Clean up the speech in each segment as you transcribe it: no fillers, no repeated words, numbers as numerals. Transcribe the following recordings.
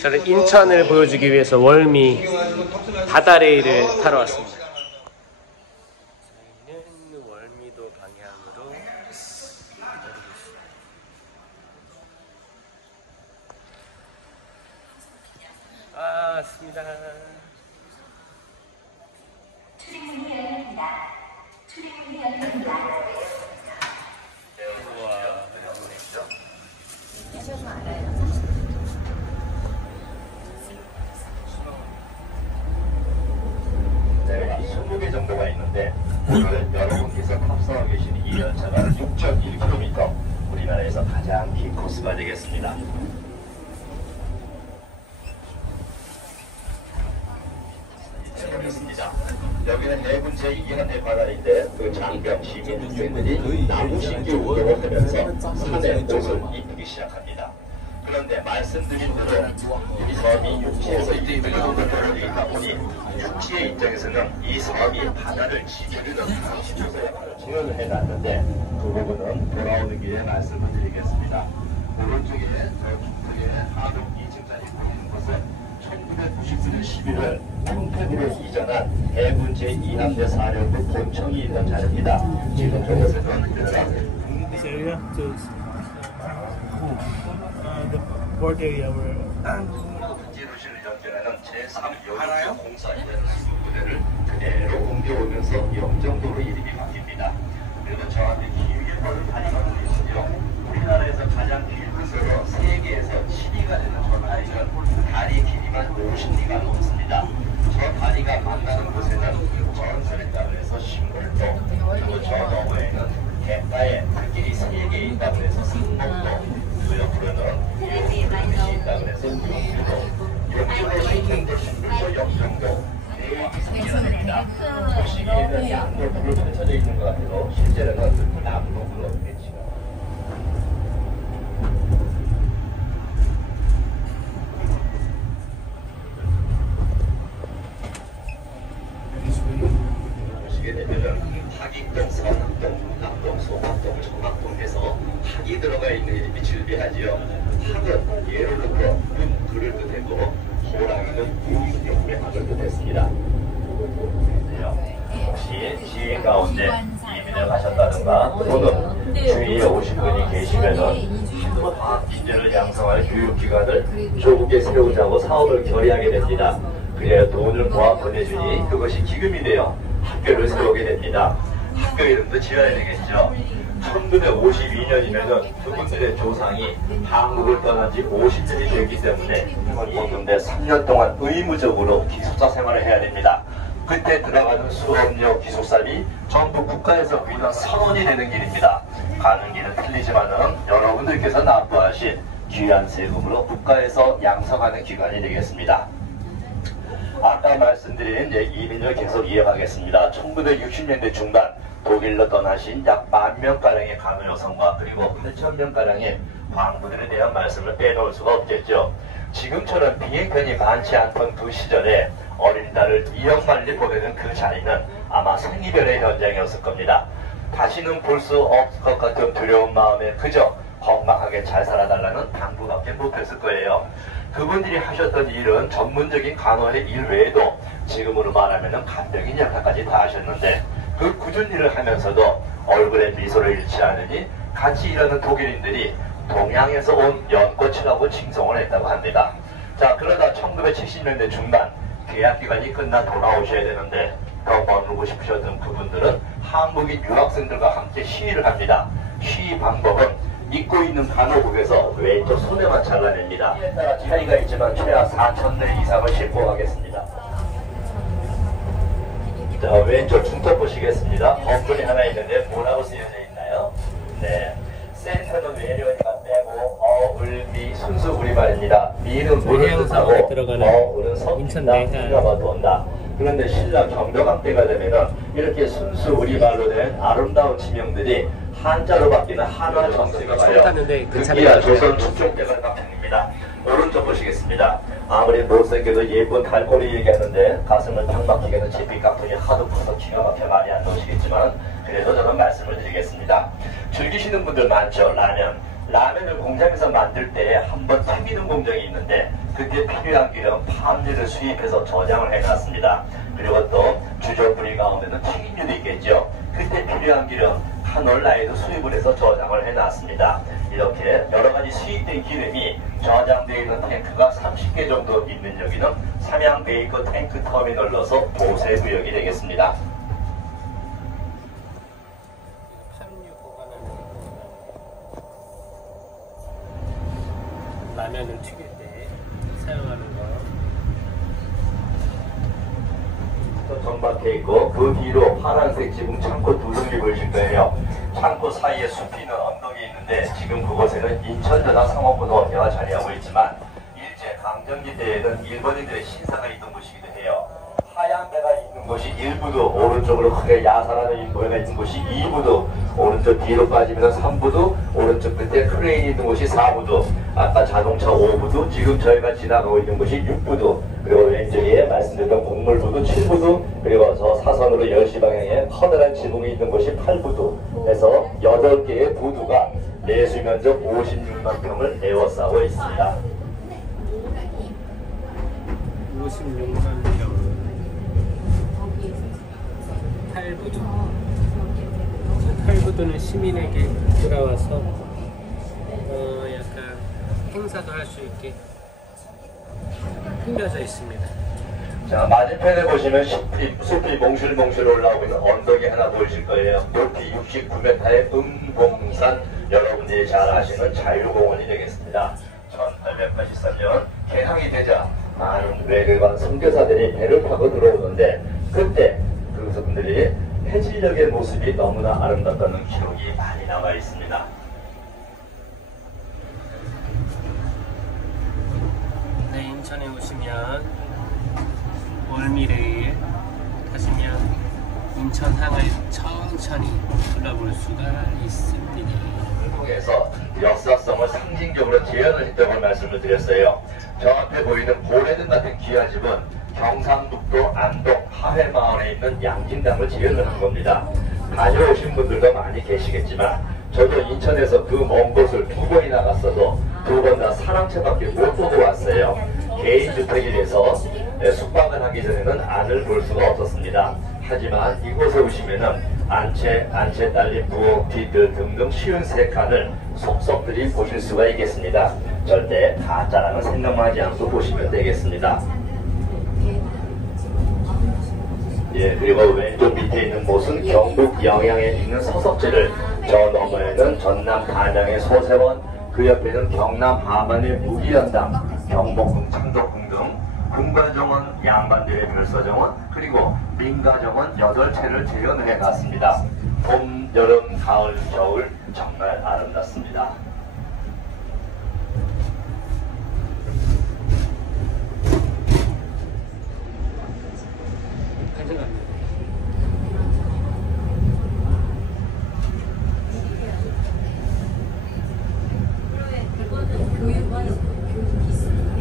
저는 인천을 보여주기 위해서 월미 바다레일을 타러 왔습니다. 저희는 월미도 방향으로 기다리고 있습니다. 왔습니다. 출입문이 열립니다. 출입문이 열립니다. 우와, 계셔서 알아요. 네, 20개 정도가 있는데 오늘 여러분께서 탑승하고 계신 이 열차가 6.1km, 우리나라에서 가장 긴 코스가 되겠습니다. 여기는 내분 제2한대 바다인데 그 장병 시민들이 나무 심기 운동을 하면서 산에 옷을 입기 시작합니다. 그런데 말씀드린 대로 이 섬이 육지에서 이끌어오는 데이다 보니 육지의 입장에서는 이 섬이 바다를 지켜주는 방식으로 역할을 지원을 해놨는데 그 부분은 돌아오는 길에 말씀을 드리겠습니다. 오른쪽에 저 중턱에 하동 2층짜리 보이는 곳은 1999년 11월 평택으로 이전한 해군 제2함대 사령부 본청이 있는 자리입니다. 지금 저곳에는 This area to the port area where 지도실을 연결하는 제3여객 공사에 부대를 그대로 옮겨오면서 영종도로 이름이 바뀝니다. 그리고 저 앞에 길게 뻗은 다리가 보이시죠? 우리나라에서 가장 길 곳으로 세계에서 7위가 되는 저 다리는 다리 길이가 50리가 넘습니다. 저 다리가 만나는 곳에는 전설에 따라서 신골도, 그리고 저 너머에는 갯가에 그 길이 3개 있다고 해서 상목도, 그 옆으로는 뜻이 있다고 해서 용주도, 용주의 신경도 신골도 영평도, 대와 함께합니다. 보시기에는 양쪽으로 펼쳐져 있는 것 같아도 실제로는 남북으로 배치가 보시게 되면은 하기동, 서학동, 문학동, 소학동, 정학동에서 학이 들어가 있는 이름이 즐비하지요. 학은 예를 들어 글을 뜻했고 호랑이는 무기경의 학을 뜻했습니다. 혹시 지인 가운데 이민을 가셨다든가 또는 주위에 오신 분이 계시면은 한국 과학 기제를 양성할 교육기관을 조국에 세우자고 사업을 결의하게 됩니다. 그래야 돈을 모아 보내주니 그것이 기금이 되어 학교를 세우게 됩니다. 학교 이름도 지어야 되겠죠. 1952년이면은 그분들의 조상이 한국을 떠난 지 50년이 되기 때문에 보는데 3년 동안 의무적으로 기숙사 생활을 해야 됩니다. 그때 들어가는 수업료 기숙사비 전부 국가에서 위당 1,000원이 되는 길입니다. 가는 길은 틀리지만은 여러분들께서 납부하신 귀한 세금으로 국가에서 양성하는 기관이 되겠습니다. 아까 말씀드린 이민을 계속 이어가겠습니다. 1960년대 중반 독일로 떠나신 약 10,000명가량의 간호 여성과 그리고 8,000명가량의 광부들에 대한 말씀을 빼놓을 수가 없겠죠. 지금처럼 비행편이 많지 않던 그 시절에 어린 딸을 2억 마리 보내는 그 자리는 아마 생이별의 현장이었을 겁니다. 다시는 볼 수 없을 것 같은 두려운 마음에 그저 건강하게 잘 살아달라는 당부밖에 못했을 거예요. 그분들이 하셨던 일은 전문적인 간호의 일 외에도 지금으로 말하면 간병인 역할까지 다 하셨는데 그 굳은 일을 하면서도 얼굴에 미소를 잃지 않으니 같이 일하는 독일인들이 동양에서 온 연꽃이라고 칭송을 했다고 합니다. 자, 그러다 1970년대 중반 계약기간이 끝나 돌아오셔야 되는데 더 머물고 싶으셨던 그분들은 한국인 유학생들과 함께 시위를 합니다. 시위 방법은 입고 있는 간호복에서 왼쪽 소매만 잘라냅니다. 이에 따라 차이가 있지만 최하 4,000대 이상을 신고하겠습니다. 자, 왼쪽 중턱 보시겠습니다. 건물이 하나 있는데 뭐라고 쓰여져 있나요? 네, 센터는 외려니까 빼고 어을미 순수 우리말입니다. 미는 물을 뜻하고 어을은 섞인다, 흘러가 돈다. 그런데 신라 경덕왕 때가 되면은 이렇게 순수 우리말로 된 아름다운 지명들이 한자로 바뀌는 한화 정수가 가요. 극기야 조선 축종 때가 강입니다. 오른쪽 보시겠습니다. 아무리 못생겨도 예쁜 달고리 얘기하는데 가슴을 탁 막히게는 제비 깍두기 하도 커서 기가 막혀 말이 안 나오시겠지만 그래도 저는 말씀을 드리겠습니다. 즐기시는 분들 많죠. 라면을 공장에서 만들 때 한번 튀기는 공정이 있는데 그때 필요한 기름 팜유를 수입해서 저장을 해놨습니다. 그리고 또 주저뿌리 가운데는 튀김류도 있겠죠. 그때 필요한 기름 카놀라에도 수입을 해서 저장을 해놨습니다. 이렇게 여러가지 수입된 기름이 저장되어 있는 탱크가 30개 정도 있는 여기는 삼양 베이커 탱크 터미널로서 보세구역이 되겠습니다. 팜유 보관하는 라면을 튀길 때 사용하는 거. 또 정박해 있고 그 뒤로 파란색 지붕 창고 두 동이 보이실 거예요. 창고 사이에 숲이 있는 언덕이 있는데 지금 그곳에는 인천전화상업고등학교가 자리하고 있지만 일제 강점기 때에는 일본인들의 신사가 있던 곳이기도 해요. 하얀 배가 있는 곳이 1부도, 오른쪽으로 크게 야산하는 인보가 있는 곳이 2부도, 오른쪽 뒤로 빠지면 3부도, 오른쪽 끝에 크레인이 있는 곳이 4부도, 아까 자동차 5부도, 지금 저희가 지나가고 있는 곳이 6부도, 그리고 왼쪽에 말씀드렸던 곡물부도 7부도, 그리고 저 사선으로 10시 방향에 커다란 지붕이 있는 곳이 8부도 해서 8개의 부두가 내수 면적 56만 평을 에워싸고 있습니다. 56만 평. 8부도. 8부도는 시민에게 돌아와서 약간 행사도 할 수 있게 꾸며져 있습니다. 자, 맞은편에 보시면 숲이 몽실몽실 올라오고 있는 언덕이 하나 보이실 거예요. 높이 69m의 음봉산, 여러분들이 잘 아시는 자유공원이 되겠습니다. 1883년 개항이 되자 많은 외교관 선교사들이 배를 타고 들어오는데 그때 그분들이 해질녘의 모습이 너무나 아름답다는 기록이 많이 남아 있습니다. 네, 인천에 오시면 월미레일 타시면 인천항을 천천히 둘러볼 수가 있습니다. 통해서 역사성을 상징적으로 재현을 했다고 말씀을 드렸어요. 저 앞에 보이는 고래등 같은 귀하집은 경상북도 안동 하회마을에 있는 양진당을 재현을 한 겁니다. 다녀오신 분들도 많이 계시겠지만 저도 인천에서 그 먼 곳을 2번이나 갔어도 2번 다 사랑채밖에 못 보고 왔어요. 개인주택이라서 숙박을 하기 전에는 안을 볼 수가 없었습니다. 하지만 이곳에 오시면은 안채 딸린 부엌, 뒤뜰 등등 쉬운 세 칸을 속속들이 보실 수가 있겠습니다. 절대 가짜라는 생각만 하지 않고 보시면 되겠습니다. 예, 그리고 왼쪽 밑에 있는 곳은 경북 영양에 있는 서석지를, 저 너머에는 전남 단양의 소세원, 그 옆에는 경남 함안의 무기연당, 경복궁, 창덕궁 등 군가정원, 양반들의 별서정원, 그리고 민가정원 8채를 재현을 해놨습니다. 봄, 여름, 가을, 겨울 정말 아름답습니다.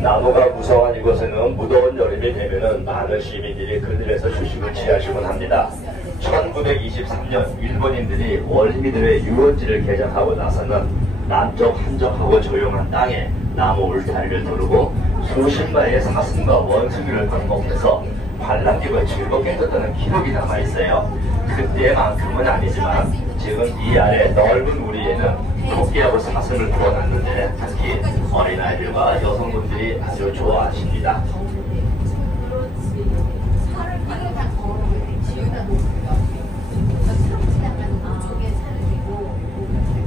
나무가 무성한 이곳에는 무더운 여름이 되면은 많은 시민들이 그늘에서 휴식을 취하시곤 합니다. 1923년 일본인들이 월미들의 유원지를 개장하고 나서는 남쪽 한적하고 조용한 땅에 나무 울타리를 두르고 수십 마리의 사슴과 원숭이를 방목해서 관람객을 즐겁게 했다는 기록이 남아있어요. 그때만큼은 아니지만 지금 이 아래 넓은 우리에는 토끼하고 사슴을 구워놨는데 특히 어린아이들과 여성분들이 아주 좋아하십니다.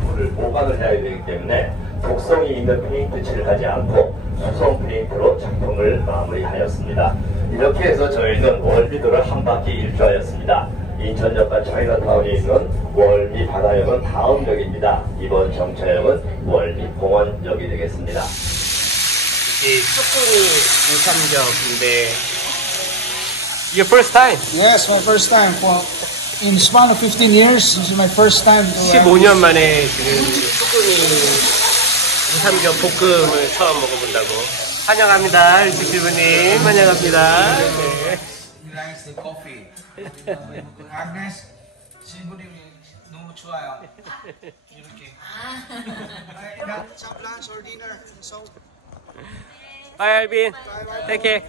물을 보관을 해야 되기 때문에 독성이 있는 페인트 칠을 하지 않고 수성 페인트로 작품을 마무리하였습니다. 이렇게 해서 저희는 월미도를 한 바퀴 일주하였습니다. 인천역과 차이나타운에 있는 월미 바다역은 다음 역입니다. 이번 정차역은 월미 공원역이 되겠습니다. 이 쭈꾸미 우삼겹인데 Your first time? Yes, my first time. In span of 15 years, this is my first time to 15년 만에 지금 쭈꾸미 우삼겹 볶음을 처음 먹어본다고. 환영합니다, 주주부님. 환영합니다. 네. He likes the coffee. Agnes, 친구들이 너무 좋아요. 이렇게. Not some lunch or dinner. So Bye, Alvin. Take care.